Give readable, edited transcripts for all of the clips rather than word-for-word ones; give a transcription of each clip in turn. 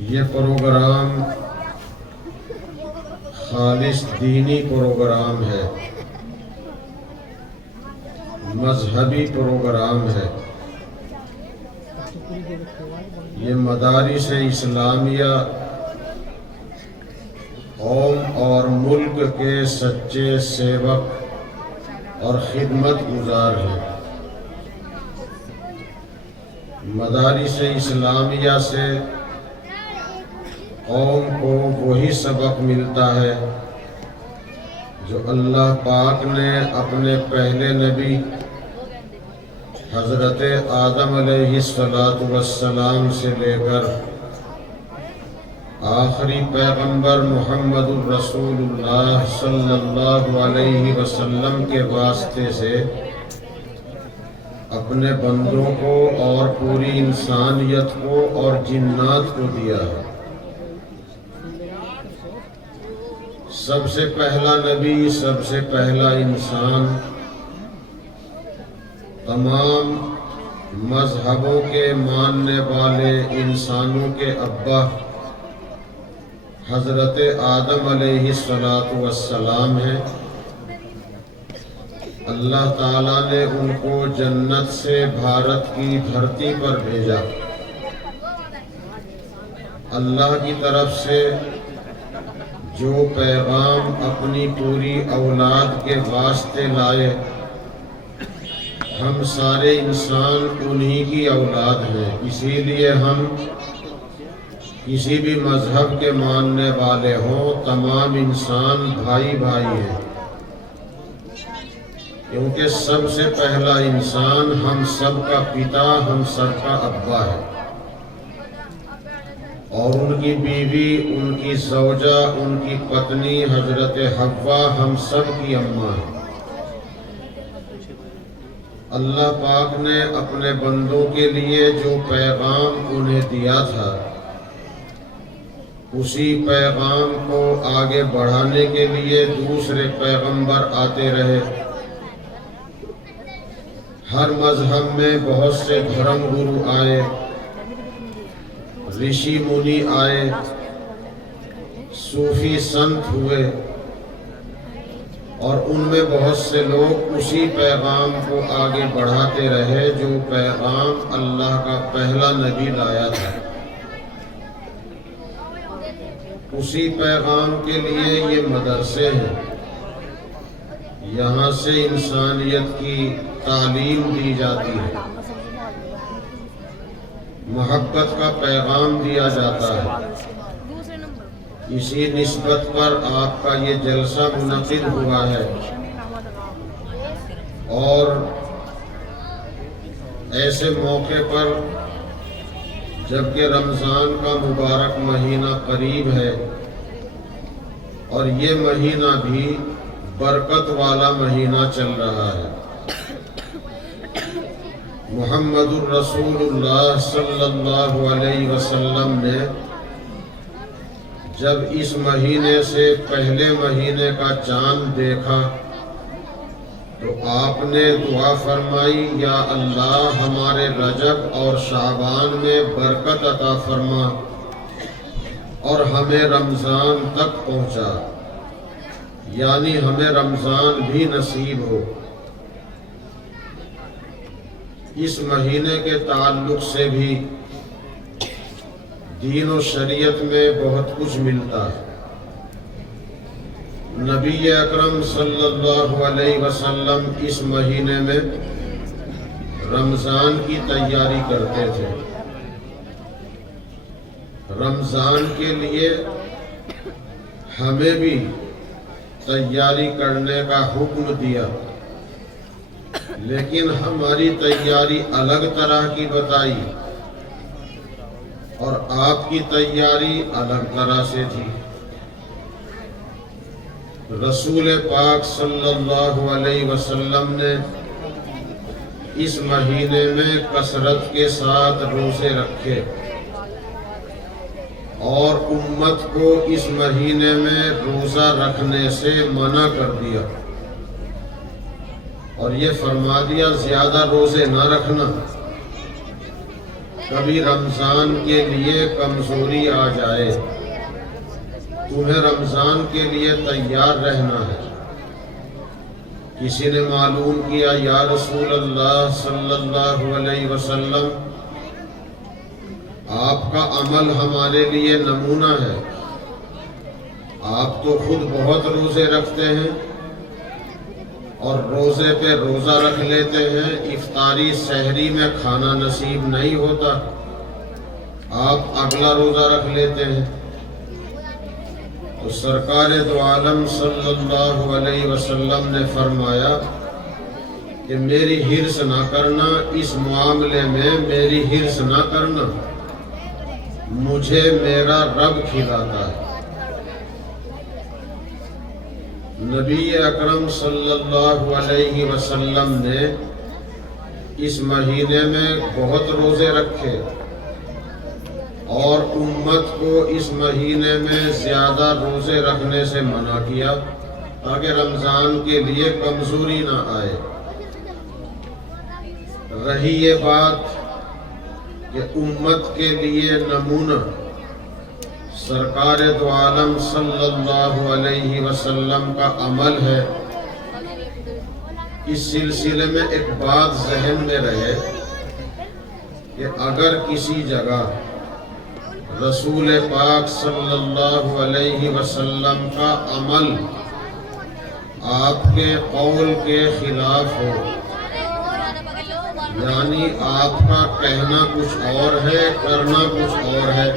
یہ پروگرام خالص دینی پروگرام ہے، مذہبی پروگرام ہے۔ یہ مدارس اسلامیہ قوم اور ملک کے سچے سیوک اور خدمت گزار ہیں۔ مدارس اسلامیہ سے قوم کو وہی سبق ملتا ہے جو اللہ پاک نے اپنے پہلے نبی حضرت آدم علیہ السلام سے لے کر آخری پیغمبر محمد الرسول اللہ صلی اللہ علیہ وسلم کے واسطے سے اپنے بندوں کو اور پوری انسانیت کو اور جنات کو دیا ہے۔ سب سے پہلا نبی، سب سے پہلا انسان، تمام مذہبوں کے ماننے والے انسانوں کے ابا حضرت آدم علیہ السلام ہیں۔ اللہ تعالیٰ نے ان کو جنت سے بھارت کی دھرتی پر بھیجا۔ اللہ کی طرف سے جو پیغام اپنی پوری اولاد کے واسطے لائے، ہم سارے انسان انہی کی اولاد ہیں۔ اسی لیے ہم کسی بھی مذہب کے ماننے والے ہوں، تمام انسان بھائی بھائی ہیں، کیونکہ سب سے پہلا انسان ہم سب کا پتا، ہم سب کا ابا ہے، اور ان کی بیوی، ان کی زوجہ، ان کی پتنی حضرت حوا ہم سب کی اماں ہے۔ اللہ پاک نے اپنے بندوں کے لیے جو پیغام انہیں دیا تھا، اسی پیغام کو آگے بڑھانے کے لیے دوسرے پیغمبر آتے رہے۔ ہر مذہب میں بہت سے دھرم گرو آئے، رشی منی آئے، صوفی سنت ہوئے، اور ان میں بہت سے لوگ اسی پیغام کو آگے بڑھاتے رہے جو پیغام اللہ کا پہلا نبی لایا تھا۔ اسی پیغام کے لیے یہ مدرسے ہیں، یہاں سے انسانیت کی تعلیم دی جاتی ہے، محبت کا پیغام دیا جاتا ہے۔ اسی نسبت پر آپ کا یہ جلسہ منعقد ہوا ہے، اور ایسے موقع پر جبکہ رمضان کا مبارک مہینہ قریب ہے، اور یہ مہینہ بھی برکت والا مہینہ چل رہا ہے۔ محمد الرسول اللہ صلی اللہ علیہ وسلم نے جب اس مہینے سے پہلے مہینے کا چاند دیکھا تو آپ نے دعا فرمائی، یا اللہ ہمارے رجب اور شعبان میں برکت عطا فرما اور ہمیں رمضان تک پہنچا، یعنی ہمیں رمضان بھی نصیب ہو۔ اس مہینے کے تعلق سے بھی دین و شریعت میں بہت کچھ ملتا ہے۔ نبی اکرم صلی اللہ علیہ وسلم اس مہینے میں رمضان کی تیاری کرتے تھے۔ رمضان کے لیے ہمیں بھی تیاری کرنے کا حکم دیا، لیکن ہماری تیاری الگ طرح کی بتائی اور آپ کی تیاری الگ طرح سے تھی۔ رسول پاک صلی اللہ علیہ وسلم نے اس مہینے میں کثرت کے ساتھ روزے رکھے، اور امت کو اس مہینے میں روزہ رکھنے سے منع کر دیا، اور یہ فرما دیا زیادہ روزے نہ رکھنا، کبھی رمضان کے لیے کمزوری آ جائے، تمہیں رمضان کے لیے تیار رہنا ہے۔ کسی نے معلوم کیا، یا رسول اللہ صلی اللہ علیہ وسلم، آپ کا عمل ہمارے لیے نمونہ ہے، آپ تو خود بہت روزے رکھتے ہیں اور روزے پہ روزہ رکھ لیتے ہیں، افطاری سحری میں کھانا نصیب نہیں ہوتا، آپ اگلا روزہ رکھ لیتے ہیں۔ تو سرکار دو عالم صلی اللہ علیہ وسلم نے فرمایا کہ میری حرص نہ کرنا، اس معاملے میں میری حرص نہ کرنا، مجھے میرا رب کھلاتا ہے۔ نبی اکرم صلی اللہ علیہ وسلم نے اس مہینے میں بہت روزے رکھے اور امت کو اس مہینے میں زیادہ روزے رکھنے سے منع کیا تاکہ رمضان کے لیے کمزوری نہ آئے۔ رہی یہ بات کہ امت کے لیے نمونہ سرکار دو عالم صلی اللہ علیہ وسلم کا عمل ہے، اس سلسلے میں ایک بات ذہن میں رہے کہ اگر کسی جگہ رسول پاک صلی اللہ علیہ وسلم کا عمل آپ کے قول کے خلاف ہو، یعنی آپ کا کہنا کچھ اور ہے، کرنا کچھ اور ہے،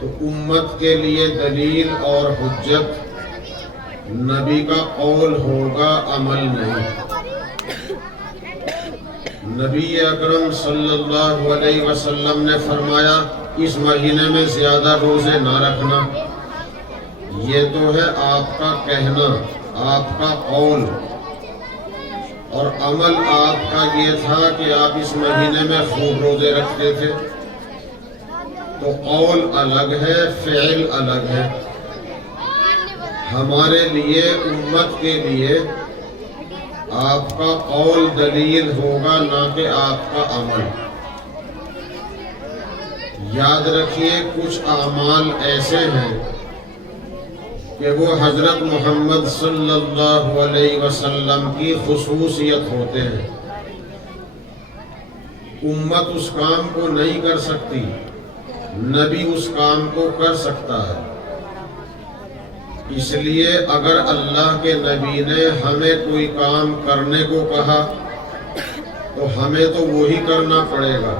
تو امت کے لیے دلیل اور حجت نبی کا قول ہوگا، عمل نہیں۔ نبی اکرم صلی اللہ علیہ وسلم نے فرمایا اس مہینے میں زیادہ روزے نہ رکھنا، یہ تو ہے آپ کا کہنا، آپ کا قول، اور عمل آپ کا یہ تھا کہ آپ اس مہینے میں خوب روزے رکھتے تھے۔ تو قول الگ ہے، فعل الگ ہے۔ ہمارے لیے، امت کے لیے آپ کا قول دلیل ہوگا، نہ کہ آپ کا عمل۔ یاد رکھیے کچھ اعمال ایسے ہیں کہ وہ حضرت محمد صلی اللہ علیہ وسلم کی خصوصیت ہوتے ہیں، امت اس کام کو نہیں کر سکتی، نبی اس کام کو کر سکتا ہے۔ اس لیے اگر اللہ کے نبی نے ہمیں کوئی کام کرنے کو کہا تو ہمیں تو وہی کرنا پڑے گا،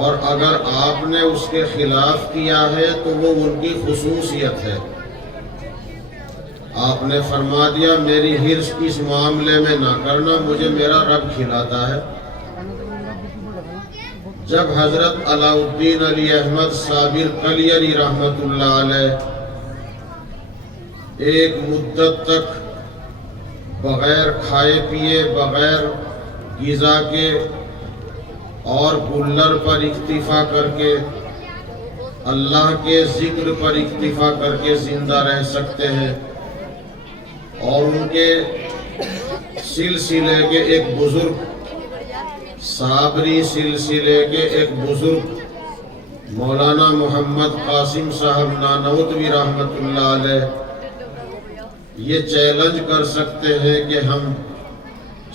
اور اگر آپ نے اس کے خلاف کیا ہے تو وہ ان کی خصوصیت ہے۔ آپ نے فرما دیا میری حرص اس معاملے میں نہ کرنا، مجھے میرا رب کھلاتا ہے۔ جب حضرت علاء الدین علی احمد صابر کلیری رحمت اللہ علیہ ایک مدت تک بغیر کھائے پیے، بغیر غذا کے اور گلر پر اکتفا کر کے، اللہ کے ذکر پر اکتفا کر کے زندہ رہ سکتے ہیں، اور ان کے سلسلے کے ایک بزرگ، صابری سلسلے کے ایک بزرگ مولانا محمد قاسم صاحب نانوتوی رحمت اللہ علیہ یہ چیلنج کر سکتے ہیں کہ ہم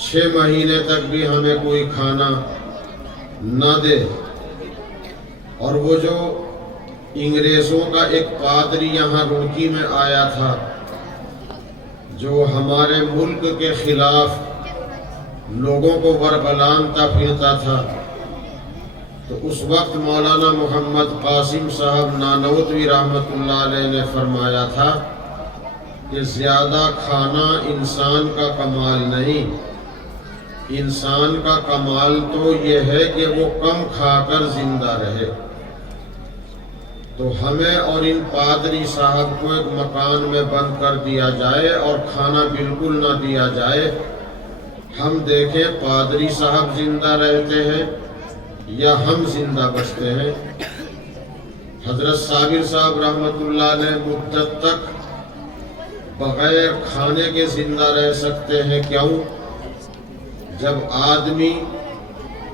6 مہینے تک بھی ہمیں کوئی کھانا نہ دے، اور وہ جو انگریزوں کا ایک پادری یہاں روکی میں آیا تھا جو ہمارے ملک کے خلاف لوگوں کو ورغلانتا پھرتا تھا، تو اس وقت مولانا محمد قاسم صاحب نانوتوی رحمت اللہ علیہ نے فرمایا تھا کہ زیادہ کھانا انسان کا کمال نہیں، انسان کا کمال تو یہ ہے کہ وہ کم کھا کر زندہ رہے۔ تو ہمیں اور ان پادری صاحب کو ایک مکان میں بند کر دیا جائے اور کھانا بالکل نہ دیا جائے، ہم دیکھیں پادری صاحب زندہ رہتے ہیں یا ہم زندہ بچتے ہیں۔ حضرت صابر صاحب رحمت اللہ علیہ مدت تک بغیر کھانے کے زندہ رہ سکتے ہیں، کیوں؟ جب آدمی